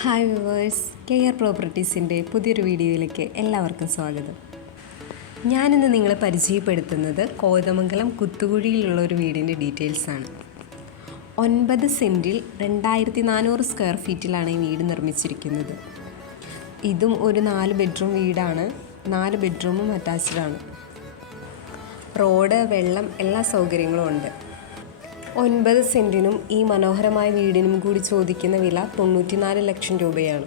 Hi viewers, care പ്രോപ്പർട്ടീസിൻ്റെ പുതിയൊരു വീഡിയോയിലേക്ക് എല്ലാവർക്കും സ്വാഗതം. ഞാനിന്ന് നിങ്ങളെ പരിചയപ്പെടുത്തുന്നത് കോതമംഗലം കുത്തുകുഴിയിലുള്ള ഒരു വീടിൻ്റെ ഡീറ്റെയിൽസാണ്. 9 സെൻറ്റിൽ 2400 സ്ക്വയർ ഫീറ്റിലാണ് ഈ വീട് നിർമ്മിച്ചിരിക്കുന്നത്. ഇതും ഒരു 4 ബെഡ്റൂം വീടാണ്. 4 ബെഡ്റൂമും അറ്റാച്ച്ഡാണ്. റോഡ്, വെള്ളം, എല്ലാ സൗകര്യങ്ങളും ഉണ്ട്. 9 സെൻറ്റിനും ഈ മനോഹരമായ വീടിനും കൂടി ചോദിക്കുന്ന വില 94 ലക്ഷം രൂപയാണ്.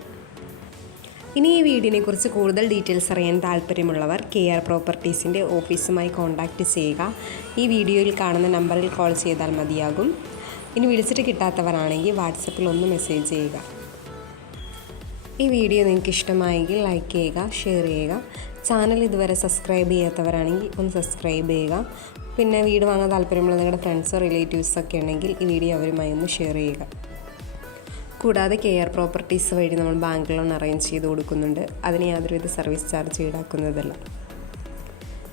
ഇനി ഈ വീടിനെക്കുറിച്ച് കൂടുതൽ ഡീറ്റെയിൽസ് അറിയാൻ താല്പര്യമുള്ളവർ കെയർ പ്രോപ്പർട്ടീസിൻ്റെ ഓഫീസുമായി കോൺടാക്റ്റ് ചെയ്യുക. ഈ വീഡിയോയിൽ കാണുന്ന നമ്പറിൽ കോൾ ചെയ്താൽ മതിയാകും. ഇനി വിളിച്ചിട്ട് കിട്ടാത്തവരാണെങ്കിൽ വാട്സപ്പിൽ ഒന്ന് മെസ്സേജ് ചെയ്യുക. ഈ വീഡിയോ നിങ്ങൾക്ക് ഇഷ്ടമായെങ്കിൽ ലൈക്ക് ചെയ്യുക, ഷെയർ ചെയ്യുക. ചാനൽ ഇതുവരെ സബ്സ്ക്രൈബ് ചെയ്യാത്തവരാണെങ്കിൽ ഒന്ന് സബ്സ്ക്രൈബ് ചെയ്യുക. പിന്നെ വീട് വാങ്ങാൻ താല്പര്യമുള്ള നിങ്ങളുടെ ഫ്രണ്ട്സോ റിലേറ്റീവ്സൊക്കെ ഉണ്ടെങ്കിൽ ഈ വീഡിയോ അവരുമായി ഒന്ന് ഷെയർ ചെയ്യുക. കൂടാതെ കെയർ പ്രോപ്പർട്ടീസ് വഴി നമ്മൾ ബാങ്ക് ലോൺ അറേഞ്ച് ചെയ്ത് കൊടുക്കുന്നുണ്ട്. അതിന് യാതൊരുവിധ സർവീസ് ചാർജ് ഈടാക്കുന്നതല്ല.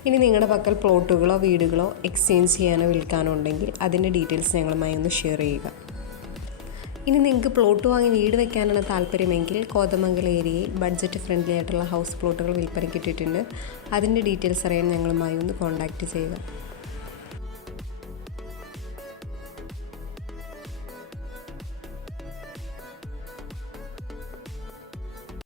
ഇനി നിങ്ങളുടെ പക്കൽ പ്ലോട്ടുകളോ വീടുകളോ എക്സ്ചേഞ്ച് ചെയ്യാനോ വിൽക്കാനോ ഉണ്ടെങ്കിൽ അതിൻ്റെ ഡീറ്റെയിൽസ് ഞങ്ങളുമായി ഒന്ന് ഷെയർ ചെയ്യുക. ഇനി നിങ്ങൾക്ക് പ്ലോട്ട് വാങ്ങി വീട് വെക്കാനാണ് താല്പര്യമെങ്കിൽ കോതമംഗലം ഏരിയയിൽ ബഡ്ജറ്റ് ഫ്രണ്ട്ലി ആയിട്ടുള്ള ഹൗസ് പ്ലോട്ടുകൾ വിൽപ്പനയ്ക്ക് ഇട്ടിട്ടുണ്ട്. അതിൻ്റെ ഡീറ്റെയിൽസ് അറിയാൻ ഞങ്ങളുമായി ഒന്ന് കോൺടാക്റ്റ് ചെയ്യുക.